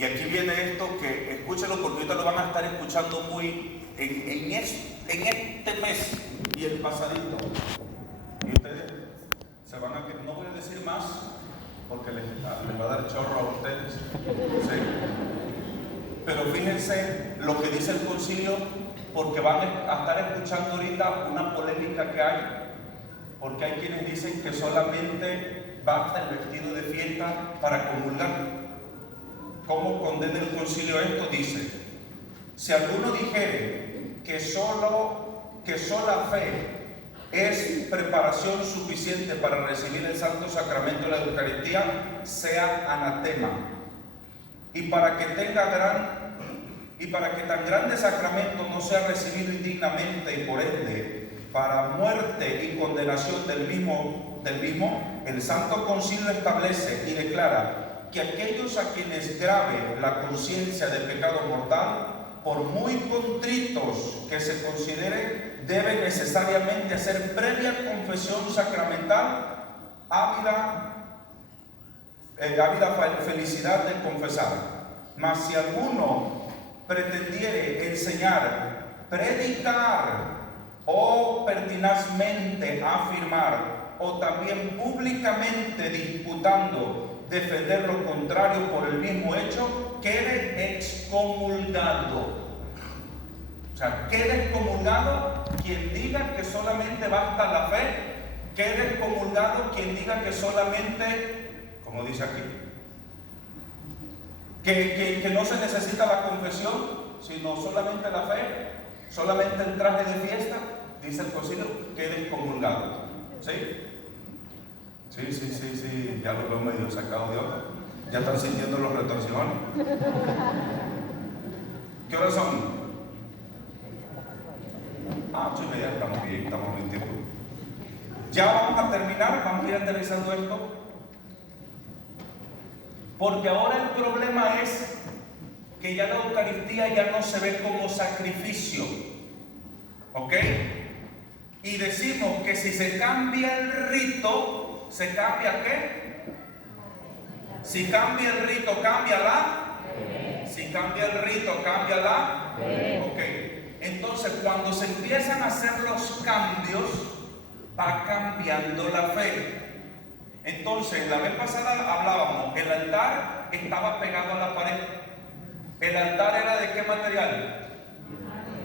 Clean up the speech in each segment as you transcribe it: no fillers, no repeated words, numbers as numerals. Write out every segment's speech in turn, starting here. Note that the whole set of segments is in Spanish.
Y aquí viene esto que escúchelo porque ahorita lo van a estar escuchando muy en este mes y el pasadito. Y ustedes se van a... No voy a decir más porque les va a dar chorro a ustedes. ¿Sí? Pero fíjense lo que dice el concilio, porque van a estar escuchando ahorita una polémica que hay, porque hay quienes dicen que solamente basta el vestido de fiesta para comulgar. ¿Cómo condena el concilio esto? Dice: si alguno dijere que sola fe es preparación suficiente para recibir el santo sacramento de la Eucaristía, sea anatema. Y para que tan grande sacramento no sea recibido indignamente y por ende para muerte y condenación del mismo, el Santo Concilio establece y declara que aquellos a quienes grave la conciencia de pecado mortal, por muy contritos que se consideren, deben necesariamente hacer previa confesión sacramental, ávida felicidad de confesar. Mas si alguno pretendiere enseñar, predicar o pertinazmente afirmar, o también públicamente disputando defender lo contrario por el mismo hecho, quede excomulgado. O sea, quede excomulgado quien diga que solamente basta la fe, quede excomulgado quien diga que solamente, como dice aquí, que no se necesita la confesión, sino solamente la fe, solamente el traje de fiesta, dice el concilio, quede excomulgado. ¿Sí? Sí, ya lo veo medio sacado de onda. Ya están sintiendo los retorsiones. ¿Qué horas son? 8:30, estamos bien, estamos bien tiempo. Ya vamos a terminar, vamos a ir aterrizando esto. Porque ahora el problema es que ya la Eucaristía ya no se ve como sacrificio. ¿Ok? Y decimos que si se cambia el rito, ¿se cambia qué? Si cambia el rito, ¿cambia la? Si cambia el rito, ¿cambia la? Ok. Entonces, cuando se empiezan a hacer los cambios, va cambiando la fe. Entonces, la vez pasada hablábamos, el altar estaba pegado a la pared. ¿El altar era de qué material?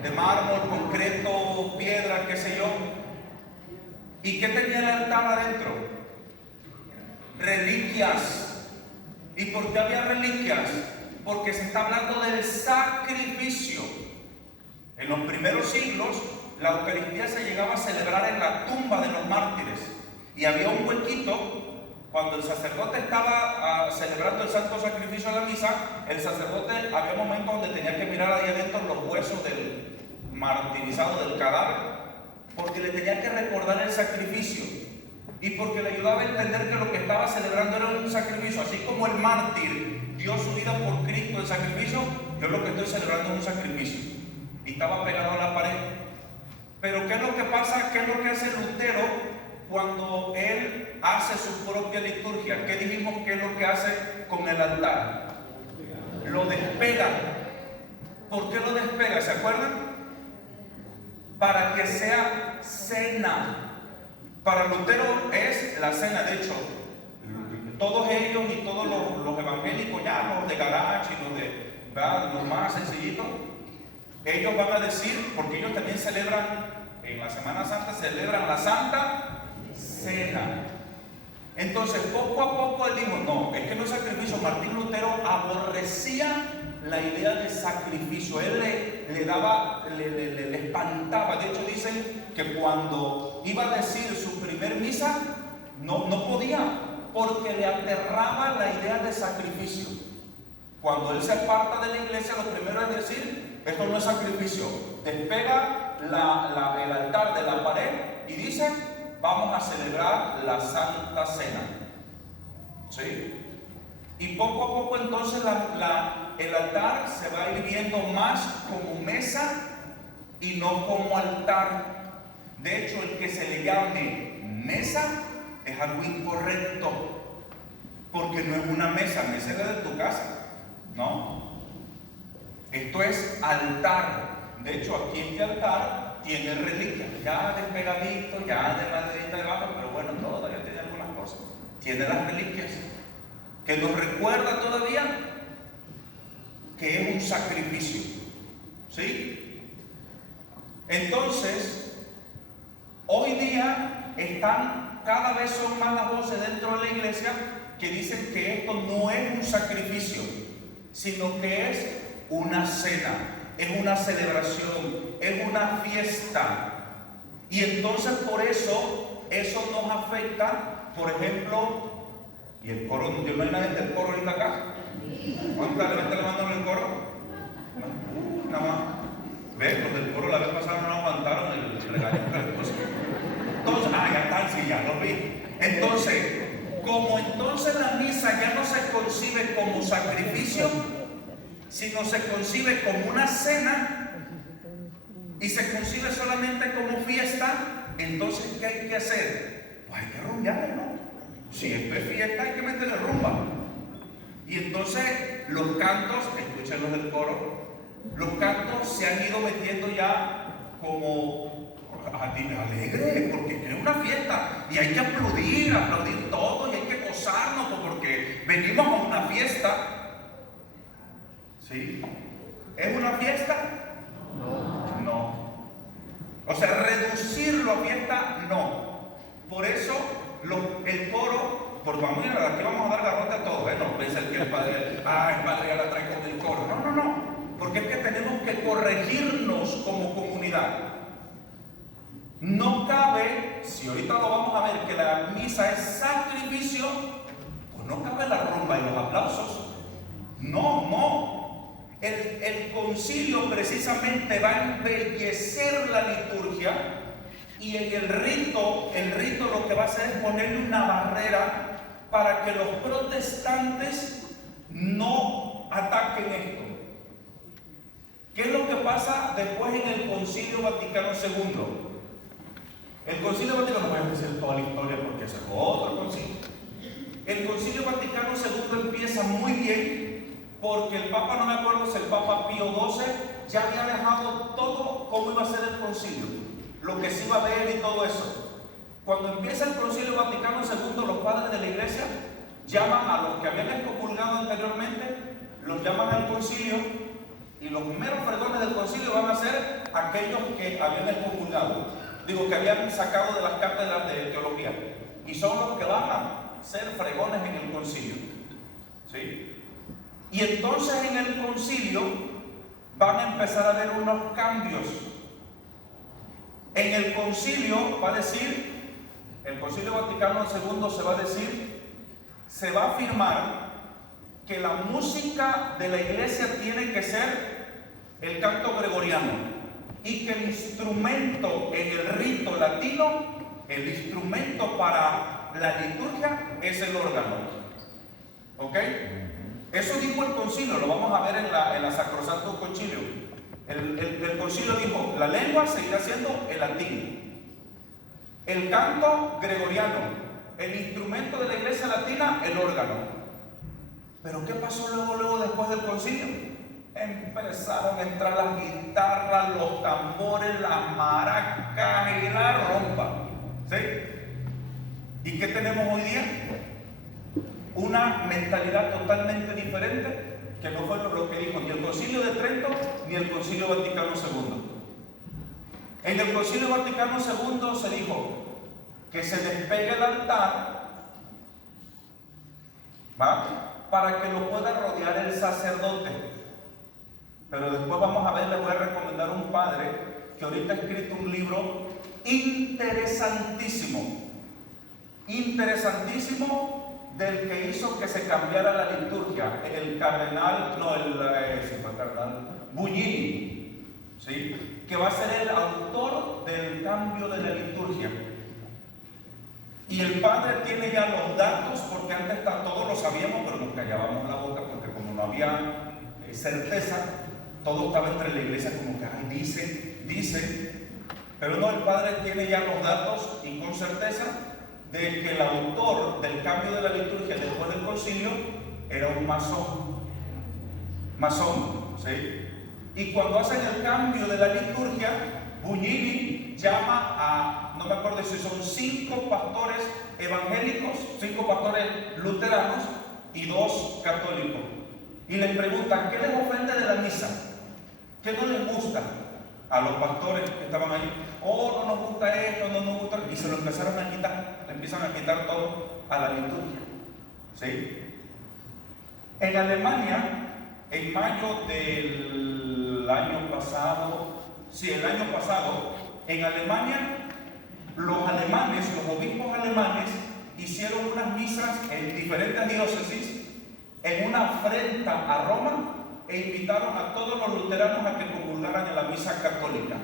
De mármol, concreto, piedra, qué sé yo. ¿Y qué tenía el altar adentro? Reliquias. ¿Y por qué había reliquias? Porque se está hablando del sacrificio. En los primeros siglos, la Eucaristía se llegaba a celebrar en la tumba de los mártires. Y había un huequito. Cuando el sacerdote estaba celebrando el santo sacrificio de la misa, el sacerdote había momentos donde tenía que mirar ahí adentro los huesos del martirizado, del cadáver, porque le tenía que recordar el sacrificio y porque le ayudaba a entender que lo que estaba celebrando era un sacrificio. Así como el mártir dio su vida por Cristo, el sacrificio, yo lo que estoy celebrando es un sacrificio. Y estaba pegado a la pared. Pero ¿qué es lo que pasa? ¿Qué es lo que hace Lutero cuando él hace su propia liturgia? ¿Qué dijimos que es lo que hace con el altar? Lo despega. ¿Por qué lo despega? ¿Se acuerdan? Para que sea cena. Para Lutero es la cena. De hecho, todos ellos y todos los evangélicos, ya los de Garach y los más sencillitos, ellos van a decir, porque ellos también celebran, en la Semana Santa celebran la Santa Cena. Entonces, poco a poco él dijo, no, es que no es sacrificio. Martín Lutero aborrecía la idea de sacrificio. Él le espantaba. De hecho, dicen que cuando iba a decir su primer misa, no podía, porque le aterraba la idea de sacrificio. Cuando él se aparta de la iglesia, lo primero es decir, esto no es sacrificio. Despega el altar de la pared y dice, vamos a celebrar la Santa Cena. ¿Sí? Y poco a poco entonces el altar se va a ir viendo más como mesa y no como altar. De hecho, el que se le llame mesa es algo incorrecto, porque no es una mesa, mesa es la de tu casa, ¿no? Esto es altar. De hecho, aquí este altar tiene reliquias, ya despegadito, ya de maderita debajo, pero bueno, todavía tiene algunas cosas. Tiene las reliquias, que nos recuerda todavía que es un sacrificio. ¿Sí? Entonces, hoy día cada vez son más las voces dentro de la iglesia que dicen que esto no es un sacrificio, sino que es una cena, es una celebración, es una fiesta. Y entonces por eso nos afecta, por ejemplo, y el coro, no hay nadie del coro ahorita acá. ¿Cuántas levantan la mano en el coro? Nada más. ¿Ves? Los del coro la vez pasada no aguantaron el regaño que les puse. Entonces, ya están, sí, ya los vi. Entonces, como entonces la misa ya no se concibe como sacrificio, sino se concibe como una cena y se concibe solamente como fiesta, entonces ¿qué hay que hacer? Pues hay que rumbear, ¿no? Si esto es fiesta hay que meterle rumba. Y entonces los cantos, escuchen los del coro, los cantos se han ido metiendo ya como alegre, porque es una fiesta y hay que aplaudir todo y hay que gozarnos porque venimos a una fiesta. ¿Sí? ¿Es una fiesta? No. O sea, reducirlo a fiesta, no. Por eso el coro, porque aquí vamos a dar garrote a todos, no piensen que el padre ya la trae con el coro. No. Porque es que tenemos que corregirnos como comunidad. No cabe, si ahorita lo vamos a ver, que la misa es sacrificio, pues no cabe la rumba y los aplausos. No. El concilio precisamente va a embellecer la liturgia y en el rito lo que va a hacer es ponerle una barrera para que los protestantes no ataquen esto. ¿Qué es lo que pasa después en el Concilio Vaticano II? El Concilio Vaticano, no voy a decir toda la historia porque ese es otro concilio. El Concilio Vaticano II empieza muy bien porque el Papa, no me acuerdo si el Papa Pío XII ya había dejado todo cómo iba a ser el concilio, lo que se iba a ver y todo eso. Cuando empieza el Concilio Vaticano II, los padres de la iglesia llaman a los que habían excomulgado anteriormente, los llaman al concilio y los primeros fregones del concilio van a ser aquellos que habían excomulgado, que habían sacado de las cátedras de teología, y son los que van a ser fregones en el concilio. ¿Sí? Y entonces en el concilio van a empezar a haber unos cambios. En el concilio va a decir, el Concilio Vaticano II se va a afirmar que la música de la iglesia tiene que ser el canto gregoriano y que el instrumento en el rito latino, el instrumento para la liturgia es el órgano. ¿Ok? Eso dijo el concilio, lo vamos a ver en la Sacrosanto Concilio. El concilio dijo, la lengua seguirá siendo el latín, el canto gregoriano, el instrumento de la iglesia latina, el órgano. Pero ¿qué pasó luego después del concilio? Empezaron a entrar las guitarras, los tambores, las maracas y la rompa. ¿Sí? ¿Y qué tenemos hoy día? Una mentalidad totalmente diferente, que no fue lo que dijo ni el Concilio de Trento ni el Concilio Vaticano II. En el Concilio Vaticano II se dijo que se despegue el altar, ¿va?, para que lo pueda rodear el sacerdote. Pero después vamos a ver, les voy a recomendar un padre que ahorita ha escrito un libro interesantísimo, del que hizo que se cambiara la liturgia, el cardenal Bugnini, ¿sí?, que va a ser el autor del cambio de la liturgia. Y el padre tiene ya los datos, porque antes todos lo sabíamos, pero nos callábamos la boca, porque como no había certeza, todo estaba entre la iglesia como que, dice, pero no, el padre tiene ya los datos y con certeza de que el autor del cambio de la liturgia después del concilio era un masón, ¿sí? Y cuando hacen el cambio de la liturgia, Bugnini llama a, no me acuerdo si son 5 pastores evangélicos, 5 pastores luteranos y 2 católicos. Y les preguntan, ¿qué les ofende de la misa? ¿Qué no les gusta? A los pastores que estaban ahí, oh, no nos gusta esto, no nos gusta, y se lo empezaron a quitar, le empiezan a quitar todo a la liturgia. ¿Sí? En Alemania, en mayo del año pasado, en Alemania, los alemanes, los obispos alemanes, hicieron unas misas en diferentes diócesis, en una afrenta a Roma, e invitaron a todos los luteranos a que comulgaran en la misa católica.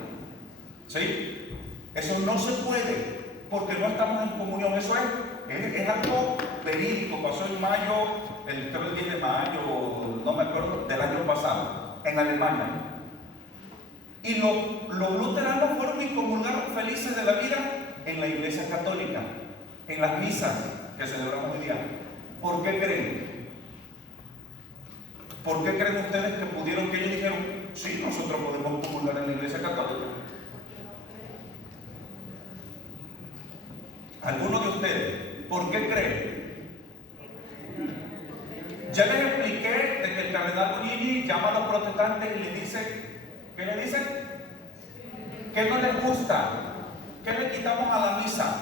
¿Sí? Eso no se puede, porque no estamos en comunión. Eso es algo verídico. Pasó en mayo, creo el 10 de mayo, no me acuerdo, del año pasado, en Alemania. Y los luteranos fueron y comulgaron felices de la vida en la iglesia católica, en las misas que celebramos hoy día. ¿Por qué creen? ¿Por qué creen ustedes que pudieron, que ellos dijeron, sí, nosotros podemos comulgar en la iglesia católica? ¿Algunos de ustedes? ¿Por qué creen? Ya les expliqué de que el cardenal Bugnini llama a los protestantes y les dice, ¿qué le dicen? ¿Qué no les gusta? ¿Qué le quitamos a la misa?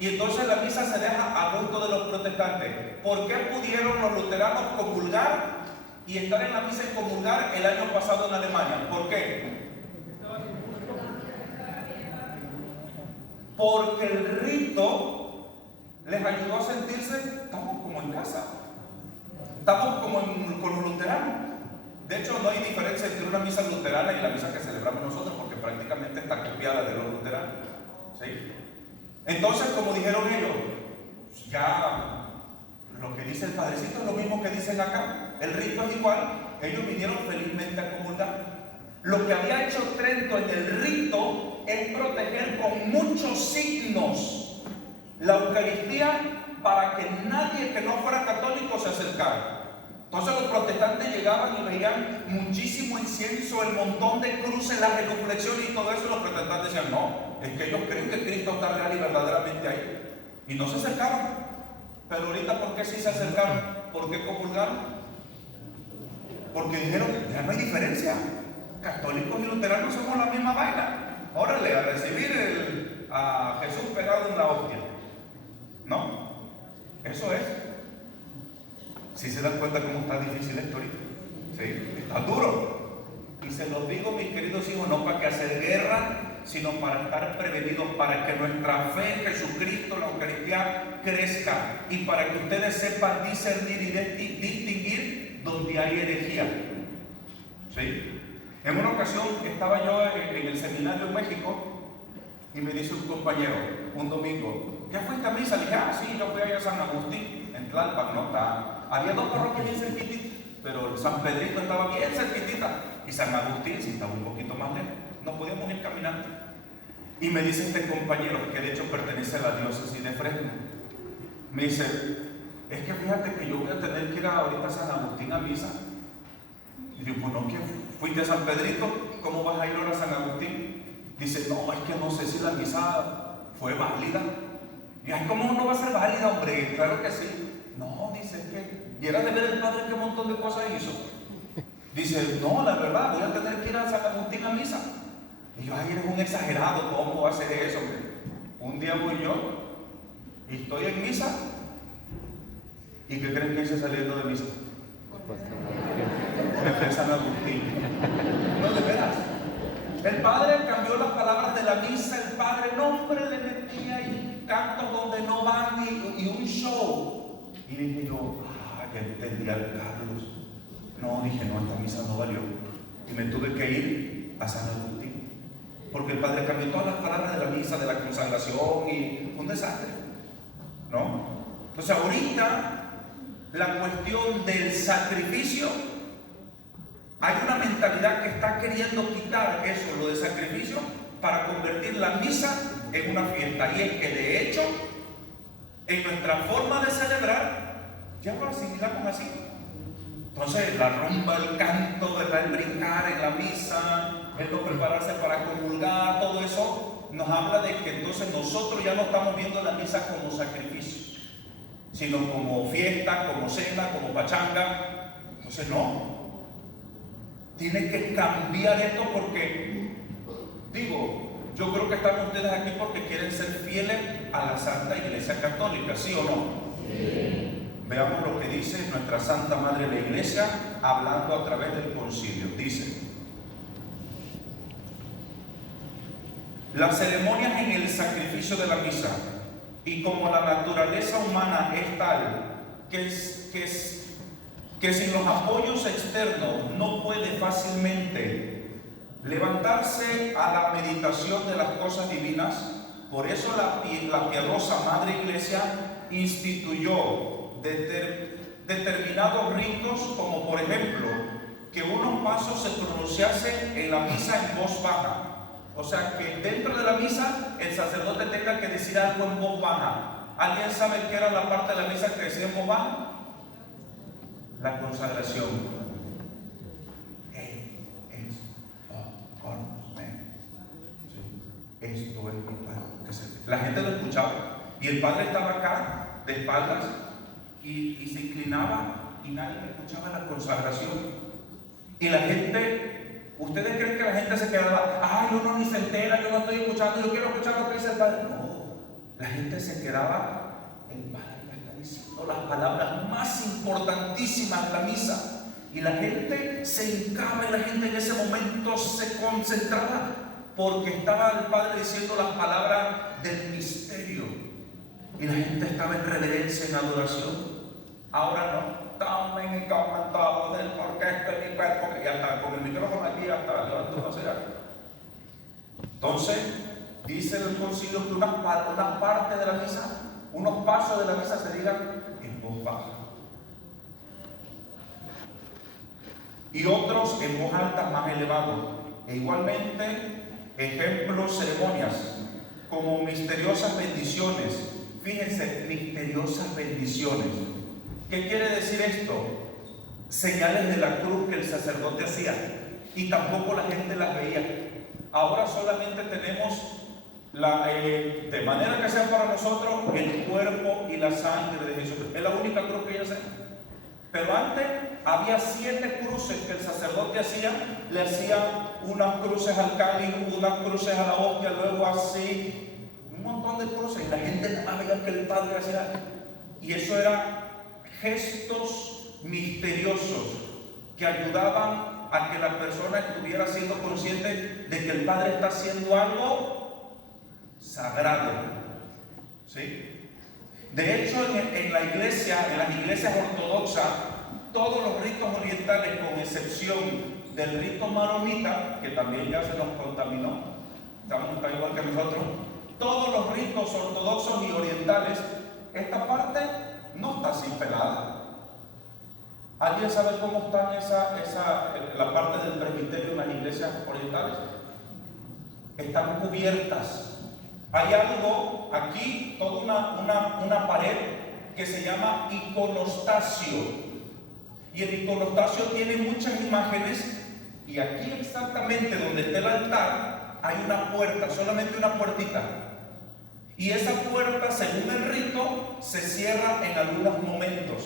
Y entonces la misa se deja a gusto de los protestantes. ¿Por qué pudieron los luteranos comulgar y estar en la misa y comulgar el año pasado en Alemania? ¿Por qué? Porque el rito les ayudó a sentirse, estamos como en casa, estamos como con los luteranos. De hecho, no hay diferencia entre una misa luterana y la misa que celebramos nosotros, porque prácticamente está copiada de los luteranos. ¿Sí? Entonces, como dijeron ellos, ya lo que dice el padrecito es lo mismo que dicen acá, el rito es igual, ellos vinieron felizmente a comulgar. Lo que había hecho Trento en el rito es proteger con muchos signos la Eucaristía para que nadie que no fuera católico se acercara. Entonces los protestantes llegaban y veían muchísimo incienso, el montón de cruces, la genuflexión y todo eso. Los protestantes decían, no, es que ellos creen que Cristo está real y verdaderamente ahí. Y no se acercaban. Pero ahorita, ¿por qué sí se acercaron? ¿Por qué comulgaron? Porque dijeron, ya no hay diferencia. Católicos y luteranos somos la misma vaina. Órale, a recibir a Jesús pegado en la hostia. ¿No? Eso es. Si se dan cuenta cómo está difícil esto ahorita. ¿Sí? Está duro. Y se los digo, mis queridos hijos, no para que hacer guerra, sino para estar prevenidos, para que nuestra fe en Jesucristo, la Eucaristía, crezca, y para que ustedes sepan discernir y distinguir donde hay herejía. ¿Sí? En una ocasión estaba yo en el seminario en México y me dice un compañero, un domingo, ¿ya fuiste a misa? Le dije, sí, yo fui allá a San Agustín, en Tlalpan, ¿no? Había 2 parroquias bien cerquititas, pero San Pedrito estaba bien cerquitita y San Agustín sí estaba un poquito más lejos, no podíamos ir caminando. Y me dice este compañero, que de hecho pertenece a la diócesis de Fresno, me dice, es que fíjate que yo voy a tener que ir ahorita a San Agustín a misa. Y yo, pues no, ¿qué? ¿Fuiste a San Pedrito? ¿Cómo vas a ir ahora a San Agustín? Dice, no, es que no sé si la misa fue válida. Y ay, ¿cómo no va a ser válida, hombre? Claro que sí. No, dice, es que viera de ver el padre qué montón de cosas hizo. Dice, no, la verdad, voy a tener que ir a San Agustín a misa. Y yo, ay, eres un exagerado, ¿cómo va a hacer eso, hombre? Un día voy yo y estoy en misa. ¿Y qué creen que hice saliendo de misa? Me fui a San Agustín. No, de veras. El padre cambió las palabras de la misa. El padre, no, hombre, le metía ahí cantos donde no van y un show. Y dije yo, que entendía el Carlos. No, dije, no, esta misa no valió. Y me tuve que ir a San Agustín. Porque el padre cambió todas las palabras de la misa, de la consagración, y un desastre. ¿No? Entonces ahorita la cuestión del sacrificio, hay una mentalidad que está queriendo quitar eso, lo de sacrificio, para convertir la misa en una fiesta. Y es que de hecho, en nuestra forma de celebrar, ya lo asimilamos así. Entonces, la rumba, el canto, ¿verdad? El brincar en la misa, el no prepararse para comulgar, todo eso nos habla de que entonces nosotros ya no estamos viendo la misa como sacrificio, sino como fiesta, como cena, como pachanga. Entonces, no. Tiene que cambiar esto porque, digo, yo creo que están ustedes aquí porque quieren ser fieles a la Santa Iglesia Católica, ¿sí o no? Sí. Veamos lo que dice nuestra Santa Madre la Iglesia hablando a través del concilio. Dice: las ceremonias en el sacrificio de la misa, y como la naturaleza humana es tal que sin los apoyos externos no puede fácilmente levantarse a la meditación de las cosas divinas, por eso la piadosa Madre Iglesia instituyó determinados ritos, como por ejemplo que unos pasos se pronunciasen en la misa en voz baja. O sea, que dentro de la misa el sacerdote tenga que decir algo en voz baja. ¿Alguien sabe qué era la parte de la misa que decía en voz baja? La consagración. Esto es mi padre. La gente lo escuchaba y el padre estaba acá de espaldas y se inclinaba y nadie le escuchaba la consagración. Y la gente, ¿ustedes creen que la gente se quedaba, ay, uno ni se entera, yo no estoy escuchando, yo quiero escuchar lo que dice el padre? No, la gente se quedaba, el padre ya está diciendo las palabras más importantísimas de la misa. Y la gente se hincaba y la gente en ese momento se concentraba porque estaba el padre diciendo las palabras del misterio. Y la gente estaba en reverencia, en adoración. Ahora no. Tomen y coman todo del porque esto es mi cuerpo, que ya está con el micrófono aquí, ya está levantando hacia acá. Entonces, dice el concilio que una parte de la misa, unos pasos de la misa se digan en voz baja. Y otros en voz alta más elevado. E igualmente, ejemplos, ceremonias, como misteriosas bendiciones. Fíjense, misteriosas bendiciones. ¿Qué quiere decir esto? Señales de la cruz que el sacerdote hacía y tampoco la gente las veía. Ahora solamente tenemos de manera que sea para nosotros el cuerpo y la sangre de Jesús. Es la única cruz que ellos hacen. Pero antes había 7 cruces que el sacerdote hacía. Le hacía unas cruces al cáliz, unas cruces a la hostia, luego así, un montón de cruces. Y la gente nada más veía que el padre hacía. Y eso era gestos misteriosos que ayudaban a que la persona estuviera siendo consciente de que el padre está haciendo algo sagrado. ¿Sí? De hecho, en la iglesia, en las iglesias ortodoxas, todos los ritos orientales, con excepción del rito maronita, que también ya se nos contaminó, está igual que nosotros, todos los ritos ortodoxos y orientales, esta parte no está así pelada. ¿Alguien sabe cómo están la parte del presbiterio en las iglesias orientales? Están cubiertas. Hay algo aquí, toda una pared que se llama iconostasio. Y el iconostasio tiene muchas imágenes. Y aquí exactamente donde está el altar hay una puerta, solamente una puertita. Y esa puerta, según el rito, se cierra en algunos momentos.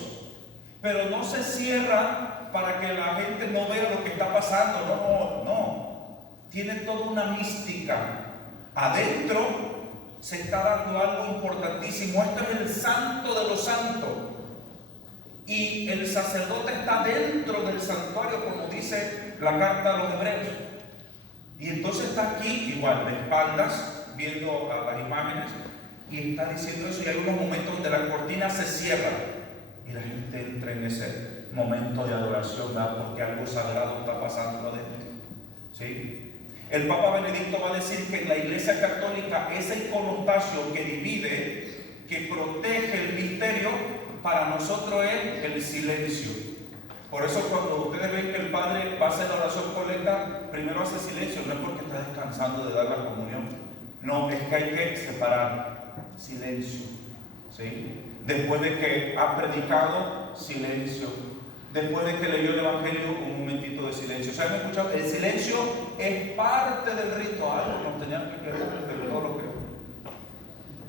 Pero no se cierra para que la gente no vea lo que está pasando. No. Tiene toda una mística. Adentro se está dando algo importantísimo. Esto es el santo de los santos. Y el sacerdote está dentro del santuario, como dice la carta a los hebreos. Y entonces está aquí, igual, de espaldas, viendo a las imágenes, y está diciendo eso. Y hay unos momentos donde la cortina se cierra y la gente entra en ese momento de adoración, ¿verdad? Porque algo sagrado está pasando adentro. ¿Sí? El Papa Benedicto va a decir que en la Iglesia Católica ese iconostasio que divide, que protege el misterio, para nosotros es el silencio. Por eso cuando ustedes ven que el Padre va a hacer la oración colecta, primero hace silencio, no es porque está descansando de dar la comunión. No, es que hay que separar. Silencio. ¿Sí? Después de que ha predicado, silencio. después de que leyó el Evangelio, un momentito de silencio. ¿Saben escuchado? El silencio es parte del rito. Algo nos tenían que quedar, pero no lo creo.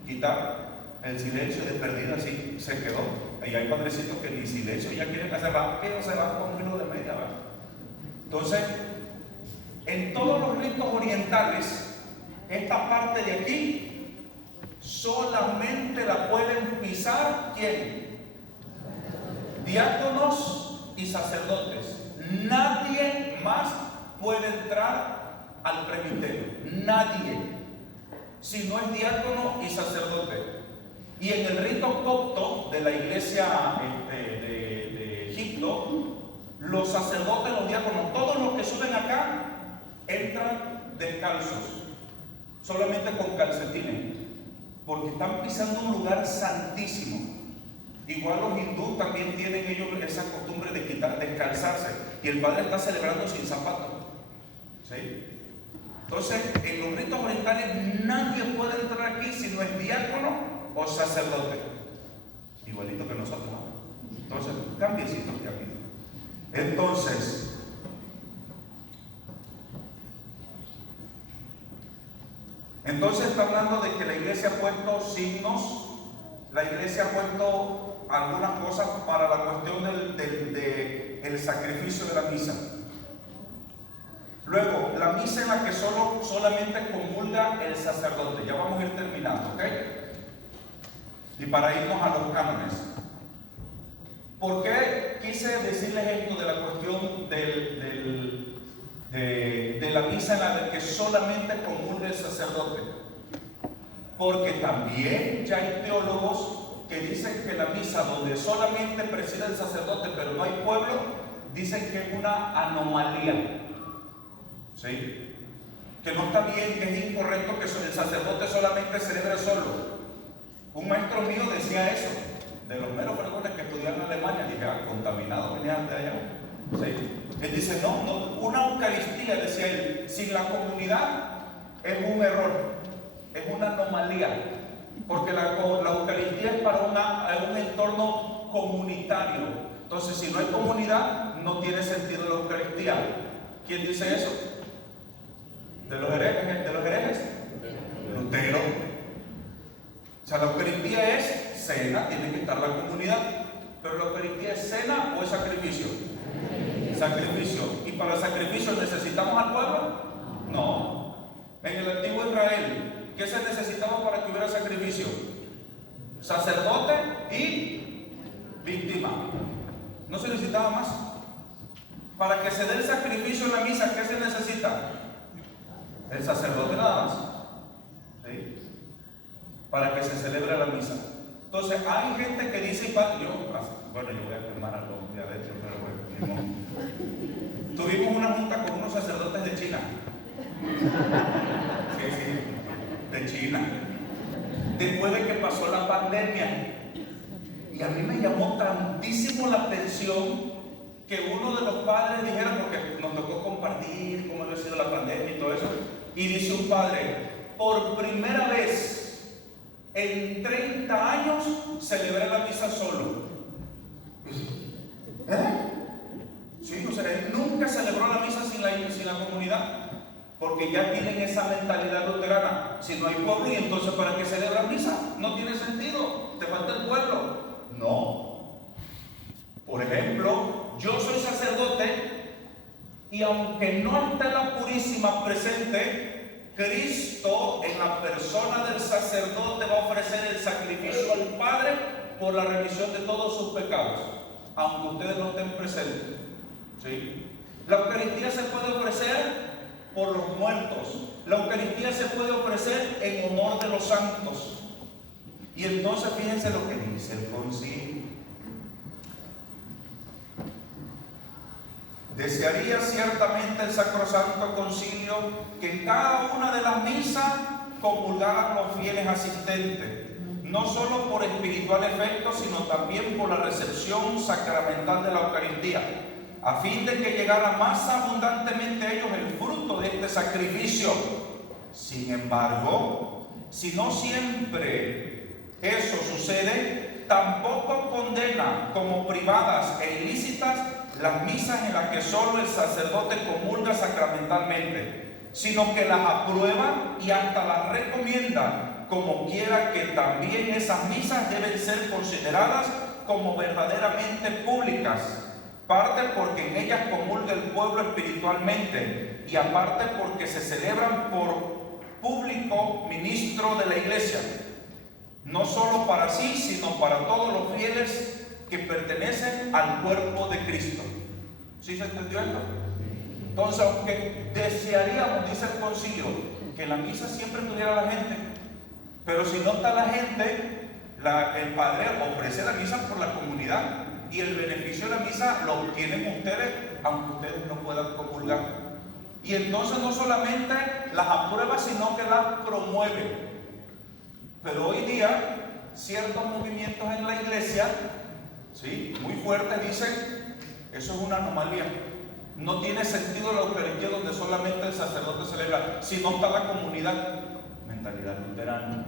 Quitar el silencio de perdida, así se quedó. Y hay padrecitos que ni silencio ya quieren hacer, pero se van con filo de media. ¿Va? Entonces, en todos los ritos orientales, esta parte de aquí solamente la pueden pisar ¿quién? Diáconos y sacerdotes. Nadie más puede entrar al presbiterio. Nadie. Si no es diácono y sacerdote. Y en el rito copto de la iglesia de Egipto, los sacerdotes, los diáconos, todos los que suben acá, entran descalzos, solamente con calcetines, porque están pisando un lugar santísimo. Igual los hindúes también tienen ellos esa costumbre de descalzarse, y el padre está celebrando sin zapatos. ¿Sí? Entonces, en los ritos orientales nadie puede entrar aquí si no es diácono o sacerdote, igualito que nosotros. Entonces, cambiecitos que ha habido. Entonces está hablando de que la iglesia ha puesto signos, la iglesia ha puesto algunas cosas para la cuestión del sacrificio de la misa. Luego, la misa en la que solamente comulga el sacerdote. Ya vamos a ir terminando, ¿ok? Y para irnos a los cánones. ¿Por qué quise decirles esto de la cuestión de la misa en la que solamente comulga el sacerdote? Porque también ya hay teólogos que dicen que la misa donde solamente preside el sacerdote pero no hay pueblo, dicen que es una anomalía. ¿Sí? Que no está bien, que es incorrecto que el sacerdote solamente celebre solo. Un maestro mío decía eso, de los meros fregones que estudiaron en Alemania. Dije, contaminado venían de allá. ¿Sí? Él dice, no, una Eucaristía, decía él, sin la comunidad es un error, es una anomalía, porque la Eucaristía es para un entorno comunitario. Entonces, si no hay comunidad, no tiene sentido la Eucaristía. ¿Quién dice eso? ¿De los herejes? Lutero. O sea, la Eucaristía es cena, tiene que estar la comunidad. Pero la Eucaristía es cena o es sacrificio. Sacrificio. ¿Y para el sacrificio necesitamos al pueblo? No. En el antiguo Israel, ¿qué se necesitaba para que hubiera sacrificio? Sacerdote y víctima. No se necesitaba más. Para que se dé el sacrificio en la misa, ¿qué se necesita? El sacerdote nada más. ¿Sí? Para que se celebre la misa. Entonces, hay gente que dice, yo voy a quemar algo de adentro, pero bueno, tuvimos una junta con unos sacerdotes de China. Sí, de China. Después de que pasó la pandemia. Y a mí me llamó tantísimo la atención que uno de los padres dijera, porque nos tocó compartir cómo había sido la pandemia y todo eso, y dice un padre, por primera vez en 30 años celebré la misa solo. Sí, o sea, él nunca celebró la misa sin la comunidad, porque ya tienen esa mentalidad luterana. Si no hay pueblo, y entonces ¿para qué celebran misa? No tiene sentido, te falta el pueblo. No. Por ejemplo, yo soy sacerdote y aunque no esté la Purísima presente, Cristo en la persona del sacerdote va a ofrecer el sacrificio al Padre por la remisión de todos sus pecados, aunque ustedes no estén presentes. ¿Sí? La Eucaristía se puede ofrecer por los muertos. La Eucaristía se puede ofrecer en honor de los santos. Y entonces fíjense lo que dice el concilio. Desearía ciertamente el Sacrosanto Concilio que en cada una de las misas comulgaran los fieles asistentes, no solo por espiritual efecto, sino también por la recepción sacramental de la Eucaristía, a fin de que llegara más abundantemente a ellos el fruto de este sacrificio. Sin embargo, si no siempre eso sucede, tampoco condena como privadas e ilícitas las misas en las que solo el sacerdote comulga sacramentalmente, sino que las aprueba y hasta las recomienda, como quiera que también esas misas deben ser consideradas como verdaderamente públicas, parte porque en ellas comulga el pueblo espiritualmente y aparte porque se celebran por público ministro de la iglesia, no solo para sí, sino para todos los fieles que pertenecen al cuerpo de Cristo. ¿Sí se entendió esto? Entonces, aunque desearíamos, dice el concilio, que la misa siempre tuviera la gente, pero si no está la gente, el padre ofrece la misa por la comunidad y el beneficio de la misa lo obtienen ustedes, aunque ustedes no puedan comulgar. Y entonces no solamente las aprueba, sino que las promueve. Pero hoy día, ciertos movimientos en la iglesia, ¿sí?, muy fuertes, dicen, eso es una anomalía. No tiene sentido la Eucaristía donde solamente el sacerdote celebra, si no está la comunidad. Mentalidad luterana,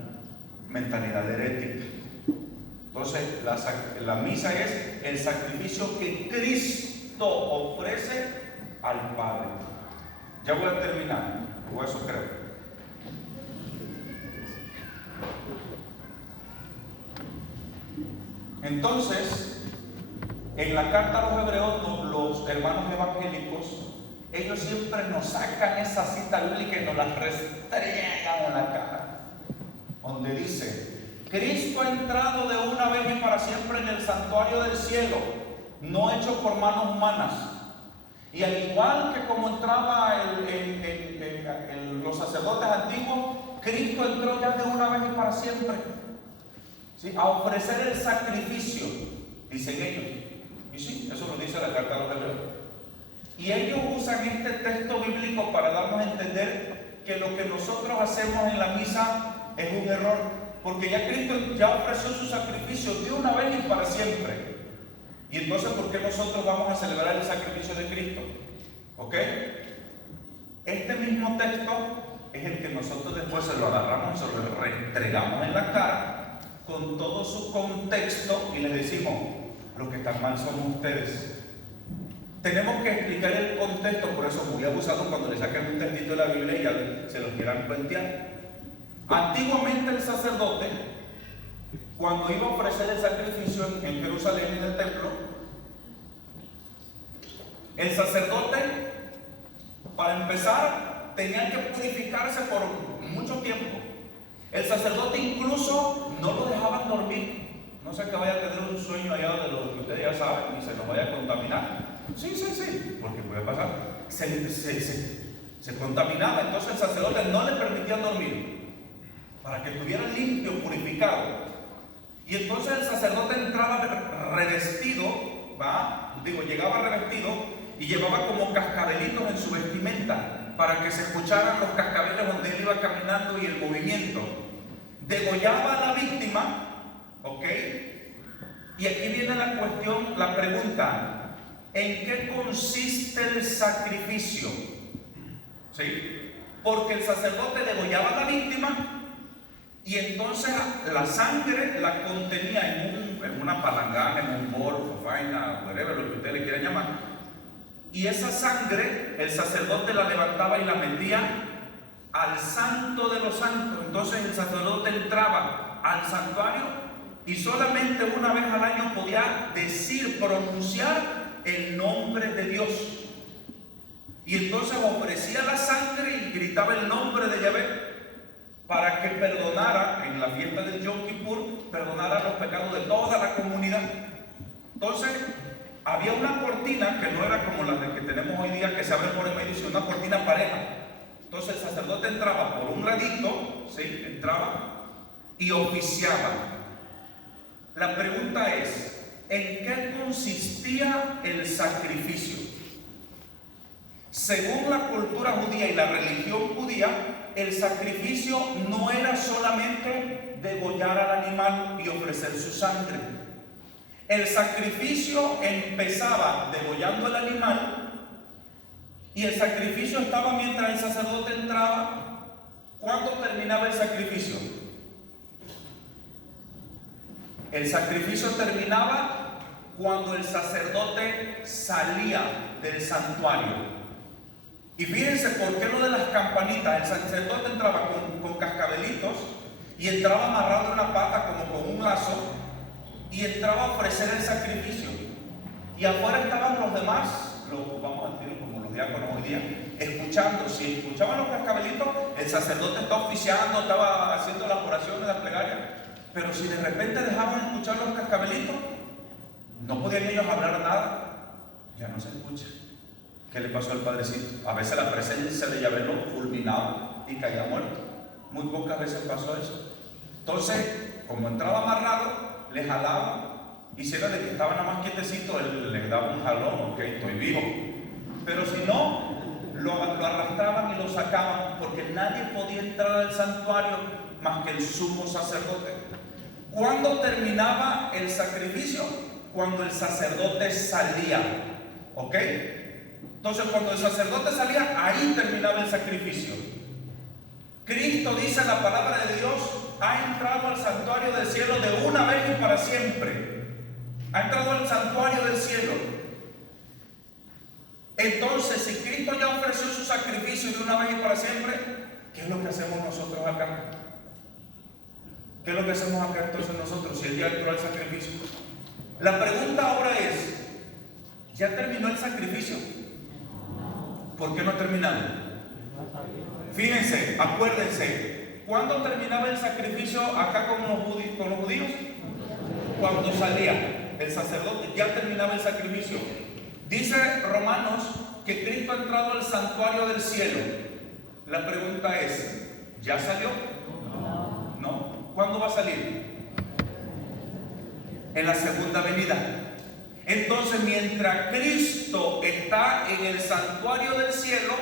mentalidad herética. Entonces, la misa es el sacrificio que Cristo ofrece al Padre. Ya voy a terminar, o eso creo. Entonces, en la carta a los hebreos, los hermanos evangélicos, ellos siempre nos sacan esa cita bíblica y nos la restregan en la cara, donde dice: Cristo ha entrado de una vez y para siempre en el santuario del cielo, no hecho por manos humanas. Y al igual que como entraba los sacerdotes antiguos, Cristo entró ya de una vez y para siempre, ¿sí?, a ofrecer el sacrificio, dicen ellos. Y sí, eso lo dice la carta a los hebreos. Y ellos usan este texto bíblico para darnos a entender que lo que nosotros hacemos en la misa es un error, porque ya Cristo ya ofreció su sacrificio de una vez y para siempre. Y entonces, ¿por qué nosotros vamos a celebrar el sacrificio de Cristo? ¿Ok? Este mismo texto es el que nosotros después se lo agarramos y se lo reentregamos en la cara con todo su contexto y les decimos: los que están mal son ustedes. Tenemos que explicar el contexto, por eso muy abusado cuando le sacan un textito de la Biblia y ya se los quieran cuentear. Antiguamente el sacerdote, cuando iba a ofrecer el sacrificio en Jerusalén, en el templo, el sacerdote, para empezar, tenía que purificarse por mucho tiempo. El sacerdote incluso no lo dejaban dormir. No sé que vaya a tener un sueño allá de lo que ustedes ya saben y se nos vaya a contaminar. Sí, porque puede pasar. Se contaminaba, entonces el sacerdote no le permitía dormir para que estuviera limpio, purificado. Y entonces el sacerdote entraba revestido, llegaba revestido y llevaba como cascabelitos en su vestimenta para que se escucharan los cascabeles donde él iba caminando y el movimiento. Degollaba a la víctima, ¿ok? Y aquí viene la cuestión, la pregunta: ¿en qué consiste el sacrificio? ¿Sí? Porque el sacerdote degollaba a la víctima y entonces la sangre la contenía en una palangana, en un bol, faina, whatever, lo que usted le quiera llamar. Y esa sangre el sacerdote la levantaba y la metía al santo de los santos. Entonces el sacerdote entraba al santuario y solamente una vez al año podía pronunciar el nombre de Dios. Y entonces ofrecía la sangre y gritaba el nombre de Yahvé para que perdonara, en la fiesta del Yom Kippur, perdonara los pecados de toda la comunidad. Entonces, había una cortina que no era como la que tenemos hoy día, que se abre por el medio, sino una cortina pareja. Entonces el sacerdote entraba por un ladito, ¿sí?, entraba y oficiaba. La pregunta es: ¿en qué consistía el sacrificio? Según la cultura judía y la religión judía, el sacrificio no era solamente degollar al animal y ofrecer su sangre. El sacrificio empezaba degollando al animal y el sacrificio estaba mientras el sacerdote entraba. ¿Cuándo terminaba el sacrificio? El sacrificio terminaba cuando el sacerdote salía del santuario. Y fíjense por qué lo de las campanitas. El sacerdote entraba con cascabelitos y entraba amarrado en una pata como con un lazo y entraba a ofrecer el sacrificio. Y afuera estaban los demás, vamos a decirlo como los diáconos hoy día, escuchando. Si escuchaban los cascabelitos, el sacerdote estaba oficiando, estaba haciendo las oraciones, las plegarias. Pero si de repente dejaban escuchar los cascabelitos, no podían ellos hablar nada. Ya no se escucha. ¿Qué le pasó al padrecito? A veces la presencia de Yahvé lo fulminaba y caía muerto. Muy pocas veces pasó eso. Entonces, como entraba amarrado, le jalaba. Y si era de que estaba nada más quietecito, él les daba un jalón, ok, estoy vivo. Pero si no, lo arrastraban y lo sacaban, porque nadie podía entrar al santuario más que el sumo sacerdote. ¿Cuándo terminaba el sacrificio? Cuando el sacerdote salía, ¿ok? Entonces, cuando el sacerdote salía, ahí terminaba el sacrificio. Cristo, dice la palabra de Dios, ha entrado al santuario del cielo de una vez y para siempre. Ha entrado al santuario del cielo. Entonces, si Cristo ya ofreció su sacrificio de una vez y para siempre, ¿qué es lo que hacemos nosotros acá? ¿Qué es lo que hacemos acá entonces nosotros si Él ya entró al sacrificio? La pregunta ahora es, ¿ya terminó el sacrificio? ¿Por qué no ha terminado? Fíjense, acuérdense, ¿cuándo terminaba el sacrificio acá con los judíos? Cuando salía el sacerdote, ya terminaba el sacrificio. Dice Romanos que Cristo ha entrado al santuario del cielo. La pregunta es, ¿ya salió? No. ¿Cuándo va a salir? En la segunda venida. Entonces, mientras Cristo está en el santuario del cielo,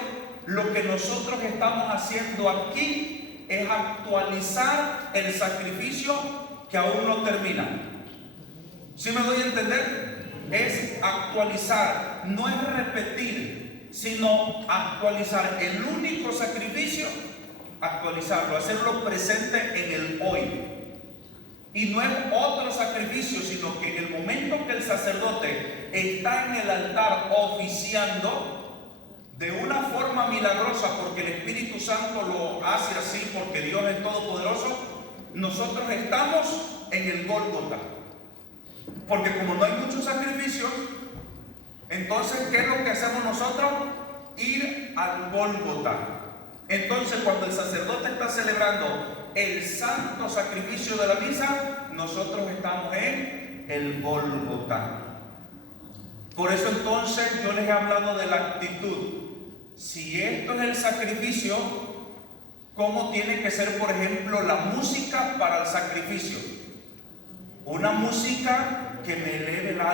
lo que nosotros estamos haciendo aquí es actualizar el sacrificio que aún no termina. ¿Sí me doy a entender? Es actualizar, no es repetir, sino actualizar el único sacrificio, actualizarlo, hacerlo presente en el hoy. Y no es otro sacrificio, sino que en el momento que el sacerdote está en el altar oficiando, de una forma milagrosa, porque el Espíritu Santo lo hace así, porque Dios es todopoderoso, nosotros estamos en el Gólgota. Porque como no hay muchos sacrificios, entonces, ¿qué es lo que hacemos nosotros? Ir al Gólgota. Entonces, cuando el sacerdote está celebrando el santo sacrificio de la misa, nosotros estamos en el Gólgota. Por eso entonces yo les he hablado de la actitud. Si esto es el sacrificio, ¿cómo tiene que ser, por ejemplo, la música para el sacrificio? Una música que me eleve el alma.